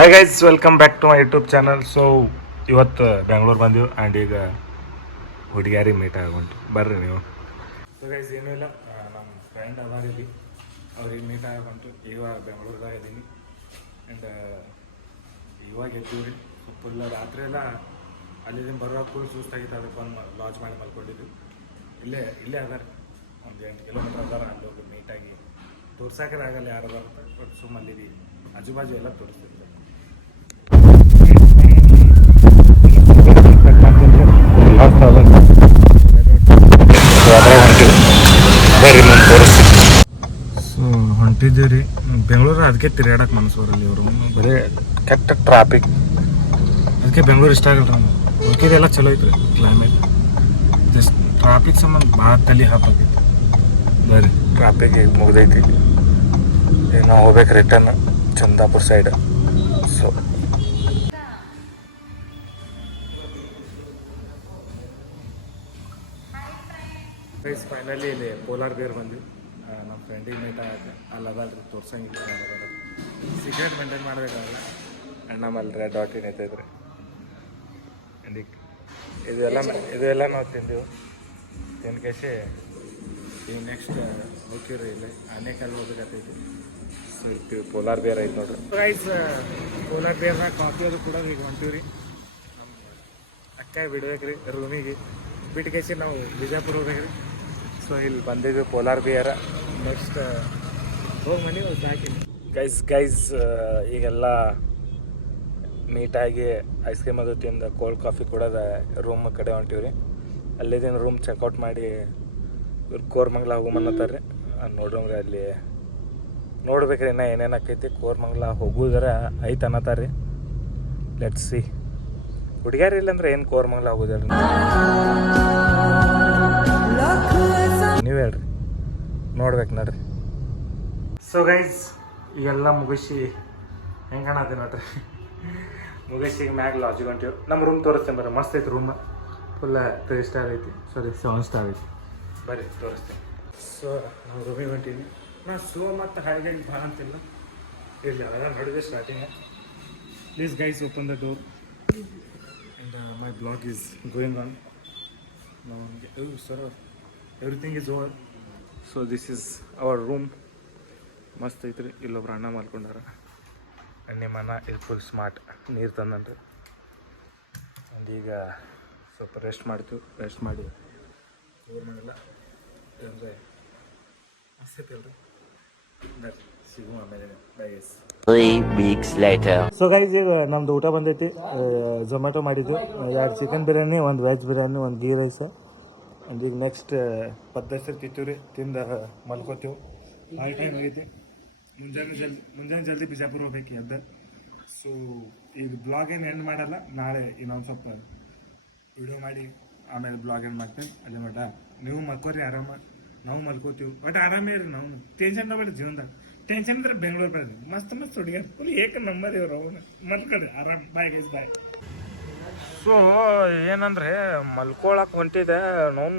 Hi guys, welcome back to my YouTube channel. So ಇವತ್ತು ಬೆಂಗ್ಳೂರು ಬಂದೀವಿ and ಈಗ ಹುಡುಗಿಯಾರಿಗೆ meet ಆಗುಂಟು ಬರ್ರಿ ನೀವು. ಸೊ ಗೈಸ್ ಏನೂ ಇಲ್ಲ, ನಮ್ಮ ಫ್ರೆಂಡ್ ಅದಾರಿಲ್ಲಿ ಅವ್ರಿಗೆ ಮೀಟ್ ಆಗುಂಟು. ಇವಾಗ ಬೆಂಗ್ಳೂರ್ದಾಗ ಇದ್ದೀನಿ ಆ್ಯಂಡ್ ಇವಾಗ ಎದ್ದೀವಿ. ಸೊ ಫುಲ್ ರಾತ್ರಿ ಎಲ್ಲ ಅಲ್ಲಿಂದ ಬರುವಾಗ ಫುಲ್ ಸುಸ್ತಾಗಿತ್ತು. ಅದಕ್ಕೆ ಒಂದು ಲಾಂಚ್ ಮಾಡಿ ಮಲ್ಕೊಂಡಿದ್ವಿ. ಇಲ್ಲೇ ಅದಾರ, ಒಂದು 8 ಕಿಲೋಮೀಟ್ರ್ ಅದಾರ. ಅಲ್ಲಿ ಹೋಗಿ ನೀಟಾಗಿ ತೋರ್ಸಾಕರೆ ಆಗಲ್ಲ ಯಾರು ಅದಾರ ಅಂತ. ಬಟ್ ಸುಮ್ಮಲ್ಲಿ ಆಜು ಬಾಜು ಎಲ್ಲ ತೋರಿಸ್ತಿದ್ದೆ. ಸೊ ಹೊಂಟಿದ್ದೀವಿ ರೀ ಬೆಂಗಳೂರು. ಅದಕ್ಕೆ ತಿರುಗಾಡಕ್ಕೆ ಮನಸ್ಸೂರಲ್ಲಿ ಇವರು ಬರೀ ಕೆಟ್ಟ ಟ್ರಾಫಿಕ್. ಅದಕ್ಕೆ ಬೆಂಗಳೂರು ಇಷ್ಟ ಆಗಲ್ಲ ನಮ್ಗೆ. ಉಳ್ಕಿದೆಲ್ಲ ಚಲೋ ಐತ್ರಿ ಕ್ಲೈಮೇಟ್. ಜಸ್ಟ್ ಟ್ರಾಫಿಕ್ ಸಂಬಂಧ ಭಾಳ ತಲೆ ಹಾಪಾಗೈತಿ. ಬರ್ರಿ ಟ್ರಾಫಿಕ್ ಈಗ ಮುಗ್ದೈತಿ. ಈಗ ನಾವು ಹೋಗ್ಬೇಕು return Chandapura side. So guys finally ಇಲ್ಲಿ ಪೋಲಾರ್ ಬೇರ್ ಬಂದ್ವಿ. ನಮ್ಮ ಫ್ರೆಂಡಿಗೆ ಮೀಟ್ ಆಗಕ್ಕೆ ಅಲ್ಲಿ ಅದಲ್ರಿ ತೋರ್ಸಂಗಿಲ್ಲ. ಸೀಕ್ರೆಟ್ ಮೇಂಟೈನ್ ಮಾಡಬೇಕಾಗಲ್ಲ. ಆ್ಯಂಡ್ ನಮ್ಮಲ್ಲಿ ರೆಡ್ ಡಾಟ್ ಏನೈತೈತ್ರಿ. ಅದಕ್ಕೆ ಇದೆಲ್ಲ ನಾವು ತಿಂದೆವು. ತಿನ್ಕೇಸಿ ಈಗ ನೆಕ್ಸ್ಟ್ ಹೋಗ್ತೀವ್ರಿ ಇಲ್ಲಿ ಆನೆಕಲ್ಲು ಹೋಗ್ಬೇಕತ್ತೈತಿ. ಸೊ ಇದು ಪೋಲಾರ್ ಬೇರ್ ಐತೆ ನೋಡ್ರಿ ಗೈಸ್. ಪೋಲಾರ್ ಬೇರ್ನಾಗ ಕಾಫಿ ಅದು ಕೂಡ ಈಗ ಹೊಂಟೀವಿ. ನಮ್ಮ ಅಕ್ಕ ಬಿಡ್ಬೇಕ್ರಿ ರೂಮಿಗೆ. ಬಿಟ್ಕೇಸಿ ನಾವು ಬಿಜಾಪುರ ಹೋಗ್ಬೇಕ್ರಿ. ಸೊ ಇಲ್ಲಿ ಬಂದಿದ್ವಿ ಪೋಲಾರ್ ಬಿಯರ್. ನೆಕ್ಸ್ಟ್ ಹೋಗಿ ಮನೆ ಸಾಕಿ ಗೈಸ್ ಈಗೆಲ್ಲ ನೀಟಾಗಿ ಐಸ್ ಕ್ರೀಮ್ ಅದು ತಿಂದು ಕೋಲ್ಡ್ ಕಾಫಿ ಕೊಡೋದ ರೂಮ್ ಕಡೆ ಹೊಂಟೀವಿ ರೀ. ಅಲ್ಲಿದ್ದೀನಿ ರೂಮ್ ಚೆಕ್ಔಟ್ ಮಾಡಿ ಇವ್ರು ಕೋರ್ಮಂಗ್ಲ ಹೋಗಮನ್ನತ್ತಾರೆ ರೀ. ನೋಡ್ರಿ ಅಲ್ಲಿ ನೋಡ್ಬೇಕ್ರಿ ಇನ್ನೂ ಏನೇನು ಆಕೈತಿ. ಕೋರ್ಮಂಗ್ಲ ಹೋಗುವುದರ ಐತೆ ಅನ್ನತ್ತಾರ ರೀ. Let's see. ಹುಡುಗ್ಯಾರ ಇಲ್ಲಂದ್ರೆ ಏನು ಕೋರ್ಮಂಗ್ಲ ಹೋಗೋದ್ರಿ ನೀವು ಹೇಳ್ರಿ, ನೋಡ್ಬೇಕು ನೋಡ್ರಿ. ಸೊ ಗೈಸ್ ಈಗೆಲ್ಲ ಮುಗಿಸಿ ಹೆಂಗೆ ಕಾಣತ್ತೆ ನೋಡ್ರಿ. ಮುಗಿಸಿ ಈಗ ಮ್ಯಾಗ ಲಾಡ್ಜಿಗೆ ಹೊಂಟೀವಿ. ನಮ್ಮ ರೂಮ್ ತೋರಿಸ್ತೇನೆ ಬರ್ರಿ. ಮಸ್ತ್ ಐತಿ ರೂಮ್. ಫುಲ್ 3 ಸ್ಟಾರ್ ಐತಿ. ಸಾರಿ 7 ಸ್ಟಾರ್ ಐತಿ. ಬರ್ರಿ ತೋರಿಸ್ತೇನೆ. ಸೊ ನಾವು ರೂಮಿಗೆ ಹೊಂಟೀವಿ. ನಾನು ಸ್ಲೋ ಮತ್ತು ಹಾಗಾಗಿ ಭಾಳ ಅಂತಿಲ್ಲ. ಇರಲಿ ಅವೆಲ್ಲ ನೋಡಿದೆ starting. Please guys open the door and my blog is going on. ನಾವು sir everything is over. So this is our room. ಮಸ್ತ್ ಐತ್ರಿ. ಇಲ್ಲೊಬ್ರು ಅಣ್ಣ ಮಾಡ್ಕೊಂಡಾರ. ನಿಮ್ಮ ಅಣ್ಣ ಇದು ಫುಲ್ ಸ್ಮಾರ್ಟ್. ನೀರು ತಂದನ್ರಿ. ಆ್ಯಂಡ್ ಈಗ ಸ್ವಲ್ಪ ರೆಸ್ಟ್ ಮಾಡ್ತೀವಿ. ರೆಸ್ಟ್ ಮಾಡಿ ಮಾಡಿಲ್ಲ ಅಂದರೆ ಅಲ್ರಿ. ಸಿಗು ಆಮೇಲೆ guys. 3 weeks later. So guys ಈಗ ನಮ್ದು ಊಟ ಬಂದೈತಿ. ಝೊಮ್ಯಾಟೊ ಮಾಡಿದ್ವಿ. 2 chicken biryani, 1 veg biryani, 1 ghee rice. And ಈಗ ನೆಕ್ಸ್ಟ್ ಪದ್ದಸರು ತಿಂತೀವಿ ರೀ. ತಿಂದು ಮಲ್ಕೋತೀವಿ. ಭಾಳ ಟೈಮ್ ಆಗೈತಿ. ಮುಂಜಾನೆ ಜಲ್ದಿ ಬಿಜಾಪುರ ಹೋಗ್ಬೇಕು ಎದ್ದ. ಸೊ ಈಗ ಬ್ಲಾಗ್ ಏನು ಎಂಡ್ ಮಾಡಲ್ಲ. ನಾಳೆ ಇನ್ನೊಂದು ಸ್ವಲ್ಪ ವಿಡಿಯೋ ಮಾಡಿ ಆಮೇಲೆ ಬ್ಲಾಗ್ ಎಂಡ್ ಮಾಡ್ತೇನೆ. ಅಲ್ಲೇ ಮಟ ನೀವು ಮಲ್ಕೋರಿ ಆರಾಮ. ನಾವು ಮಲ್ಕೋತೀವಿ. ಬಟ್ ಆರಾಮೇ ಇರಿ. ನಾವು ಟೆನ್ಷನ್ ತಗೊಳ್ಳಿ ಜೀವನದಾಗ. ಟೆನ್ಷನ್ ಅಂದ್ರೆ ಬೆಂಗಳೂರು ಬೆಳೆದು ಮಸ್ತ್ ಹುಡುಗಿಯರು ಫುಲ್ ಏಕೆ ನಂಬರ್ ಇವ್ರು. ಅವನು ಮಲ್ಕೊಳ್ರಿ ಆರಾಮ್. Bye guys bye. ಸೊ ಏನಂದ್ರೆ ಮಲ್ಕೊಳಕ್ಕೆ ಹೊಂಟಿದೆ. ನೋನ್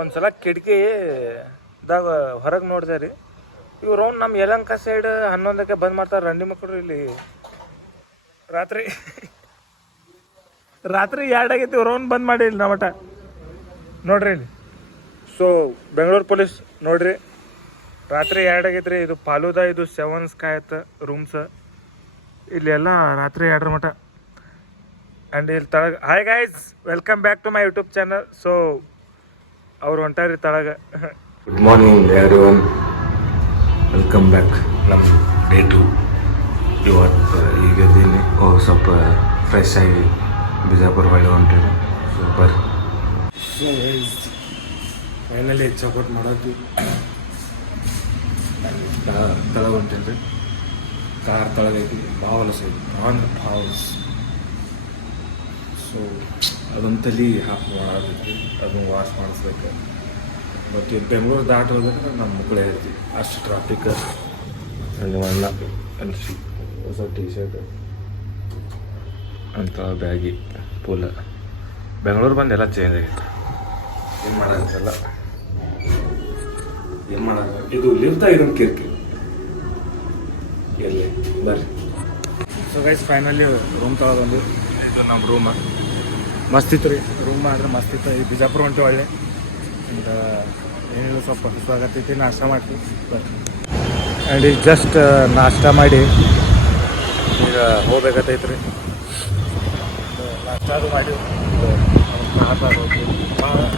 ಒಂದ್ಸಲ ಕಿಟಕಿದಾಗ ಹೊರಗೆ ನೋಡಿದೆ ರೀ. ಇವ್ರು ಅವ್ನು ನಮ್ಮ ಯಲಹಂಕ ಸೈಡ್ 11ಕ್ಕೆ ಬಂದ್ ಮಾಡ್ತಾರೆ ರಂಡಿ ಮಕ್ಕಳು. ಇಲ್ಲಿ ರಾತ್ರಿ 2 ಆಗೈತಿ. ಇವ್ರು ಅವ್ನು ಬಂದ್ ಮಾಡಿ ಇಲ್ಲಿ ನಮಟ ನೋಡ್ರಿ ಇಲ್ಲಿ. ಸೊ ಬೆಂಗಳೂರು ಪೊಲೀಸ್ ನೋಡ್ರಿ, ರಾತ್ರಿ 2 ಆಗೈತ್ರಿ. ಇದು ಫಾಲೂದಾ, ಇದು 7 ಸ್ಕೈ ಆಯ್ತು ರೂಮ್ಸ್. ಇಲ್ಲಿ ಎಲ್ಲ ರಾತ್ರಿ 2 ಮಟ. ಆ್ಯಂಡ್ ಇಲ್ಲಿ ತಳಗ hi guys, welcome back to my YouTube channel. So ಅವ್ರು ಹೊಂಟಾರಿ ತಳಗ. Good morning everyone, welcome back. ನಮ್ಮ ಡೇ 2 ಇವತ್ತು ಈಗ ಇದ್ದೀನಿ. ಸ್ವಲ್ಪ ಫ್ರೆಶ್ ಆಗಿ ಬಿಜಾಪುರ ಹೊಳ್ಳಿ ಹೊಂಟಿವಿ. ಸೊ ಬರ್ರಿ. ಸೊ ಗೈಸ್ ಫೈನಲಿ ಚೆಕ್ಔಟ್ ಮಾಡೋದು. ತಳಗ ಹೊಂಟೇನಿ ರೀ. ಕಾರ್ ತಳಗೈತಿ. ಭಾಳ ಐತಿ. ಭಾವಲ್ಸ್. ಸೊ ಅದೊಂದು ತಲೆ ಹಾಕಿ ಮಾಡತೈತಿ. ಅದನ್ನು ವಾಶ್ ಮಾಡಿಸ್ಬೇಕು. ಮತ್ತು ಬೆಂಗಳೂರು ದಾಟಿ ಹೋದ್ರೆ ನಮ್ಮ ಮಕ್ಕಳೇ ಇರ್ತೀವಿ. ಅಷ್ಟು ಟ್ರಾಫಿಕ್. ಅಲ್ಲಿ ಅಣ್ಣ ಅಲ್ಲಿ ಹೊಸ ಟಿ ಶರ್ಟ್ ಅಂತ ಬ್ಯಾಗಿ ಫುಲ್. ಬೆಂಗಳೂರು ಬಂದು ಎಲ್ಲ ಚೇಂಜ್ ಆಗಿತ್ತು. ಏನು ಮಾಡೋಂಗಿಲ್ಲ. ಏನು ಮಾಡೋದು. ಇದು ಲಿಫ್ಟ್ ಇದೊಂದು ಕಿರ್ಕಿ. ಇರಲಿ ಬರ್ರಿ. ಸೊ ಗೈಸ್ ಫೈನಲಿ ರೂಮ್ ತೊಗೊಬಂದು ಇದು ನಮ್ಮ ರೂಮ ಮಸ್ತ್ ಇತ್ತು ರೀ ರೂಮ್ ಆದ್ರೆ ಮಸ್ತ್ ಇತ್ತು ಈ ಬಿಜಾಪುರ ಹೊಂಟು ಒಳ್ಳೆ ಅಂತ ಏನಿಲ್ಲ ಸ್ವಲ್ಪ ಹೊಸಾಗತ್ತೈತಿ ನಾಷ್ಟ ಮಾಡ್ತೀವಿ ಆ್ಯಂಡ್ ಈಗ ಜಸ್ಟ್ ನಾಷ್ಟ ಮಾಡಿ ಈಗ ಹೋಗ್ಬೇಕತ್ತೈತೆ ರೀ ನಾಷ್ಟ ಅದು ಮಾಡಿ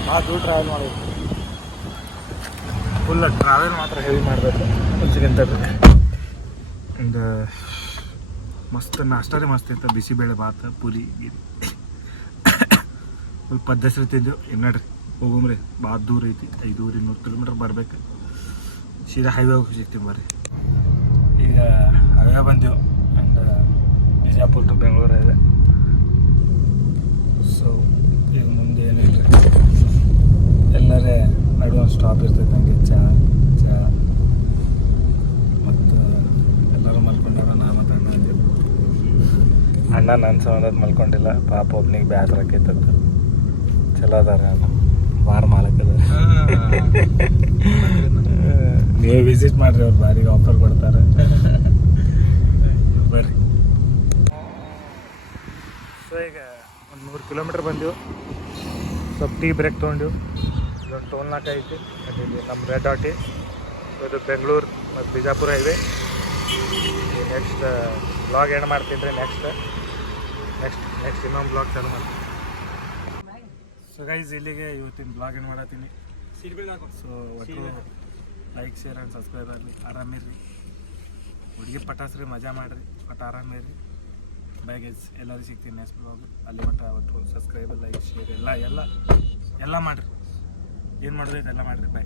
ಭಾಳ ದೂರ ಟ್ರಾವೆಲ್ ಮಾಡೋದು ಫುಲ್ ಟ್ರಾವೆಲ್ ಮಾತ್ರ ಹೆವಿ ಮಾಡಬೇಕು ಮುಂಚೆಗಿಂತ ಆ್ಯಂಡ್ ಮಸ್ತ್ ನಾಷ್ಟ ರೀ ಮಸ್ತ್ ಇತ್ತು ಬಿಸಿಬೇಳೆ ಭಾತ ಪೂರಿ ಗೀರಿ ಫುಲ್ ಪದ್ದಸರಿ ತಿಂದೆವು ಏನು ನೋಡ್ರಿ ಹೋಗಮ್ರಿ ಭಾಳ ದೂರ ಐತಿ 500-200 ಕಿಲೋಮೀಟ್ರ್ ಬರ್ಬೇಕು ಸೀದಾ ಹೈವೇ ಹೋಗಿ ಸಿಗ್ತೀವಿ ಬರ್ರಿ ಈಗ ಹೈವೇ ಬಂದೆವು ಆ್ಯಂಡ್ ಬಿಜಾಪುರ ಟು ಬೆಂಗಳೂರು ಇದೆ ಸೊ ಈಗ ಮುಂದೆ ಏನಿಲ್ಲ ಎಲ್ಲರೇ ನಡುವೆ ಸ್ಟಾಪ್ ಇರ್ತೈತೆ ನನಗೆ ಚಾ ಮತ್ತು ಎಲ್ಲರೂ ಮಲ್ಕೊಂಡಾರ ನಾನು ಮತ್ತು ಅಣ್ಣ ನನ್ನ ಸಂಬಂಧದ ಮಲ್ಕೊಂಡಿಲ್ಲ ಪಾಪ ಒಬ್ನಿಗೆ ಬ್ಯಾಸರ ಆಕೈತಂತ ಚಲೋ ಅದಾರ ಅಣ್ಣ ಬಾರ ಮಾಲಕದ ನೀವು ವಿಸಿಟ್ ಮಾಡಿರಿ ಅವ್ರು ಬಾರಿಗೆ ಆಫರ್ ಕೊಡ್ತಾರೆ ಬರ್ರಿ ಸೊ ಈಗ ಒಂದು 100 ಕಿಲೋಮೀಟ್ರ್ ಬಂದೆವು ಸ್ವಲ್ಪ ಟೀ ಬ್ರೇಕ್ ತೊಗೊಂಡು ಇದೊಂದು ಟೋಲ್ ನಾಕ ಐತಿ ಇಲ್ಲಿ ನಮ್ಮ ರೆಡ್ ಆಟಿ ಇದು ಬೆಂಗಳೂರು ಮತ್ತು ಬಿಜಾಪುರ ಹೈವೇ ನೆಕ್ಸ್ಟ್ ಬ್ಲಾಗ್ ಏನು ಮಾಡ್ತೀನಿ ರೀ ನೆಕ್ಸ್ಟ್ ಇನ್ನೊಂದು ಬ್ಲಾಗ್ ಚಾಲು ಮಾಡ್ತೀನಿ ಸೊ ಗೈಸ್ ಇಲ್ಲಿಗೆ ಇವತ್ತಿನ ಬ್ಲಾಗ್ ಏನು ಮಾಡತ್ತೀನಿ ಸೊ ಒಟ್ಟು ಲೈಕ್ ಶೇರ್ ಆ್ಯಂಡ್ ಸಬ್ಸ್ಕ್ರೈಬ್ ಆಗಲಿ ಆರಾಮಿರ್ರಿ ಹುಡುಗಿ ಪಟಾಸ್ರಿ ಮಜಾ ಮಾಡಿರಿ ಒಟ್ಟು ಆರಾಮಿರ್ರಿ ಬೈ ಗೈಸ್ ಎಲ್ಲರೂ ಸಿಗ್ತೀನಿ ನೆಕ್ಸ್ಟ್ ಬ್ಲಾಗ್ ಅಲ್ಲಿ ಮಟ್ಟ ಒಟ್ಟು ಸಬ್ಸ್ಕ್ರೈಬ್ ಲೈಕ್ ಶೇರ್ ಎಲ್ಲ ಮಾಡಿರಿ ಏನು ಮಾಡಿದ್ರೆ ಎಲ್ಲ ಮಾಡಿರಿ ಬೈ